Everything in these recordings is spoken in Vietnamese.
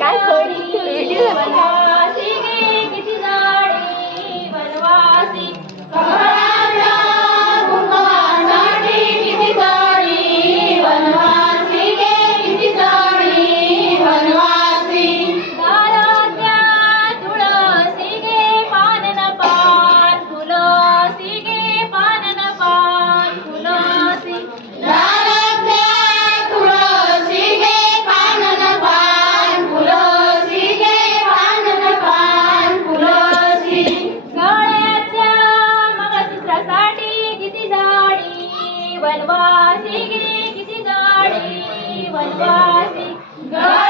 guys going to. वनवासी गे किती गाडी वनवासी. गाडी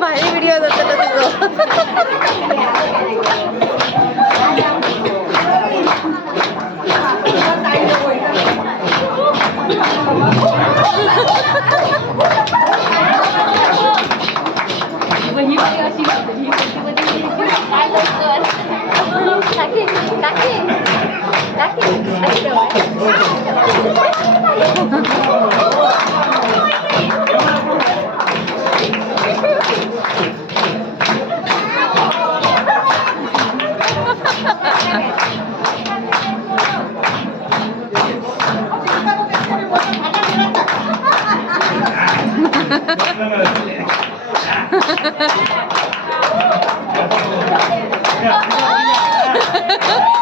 भारी व्हिडिओ जातो ना तुझं टाकी टाकी टाकी Thank you.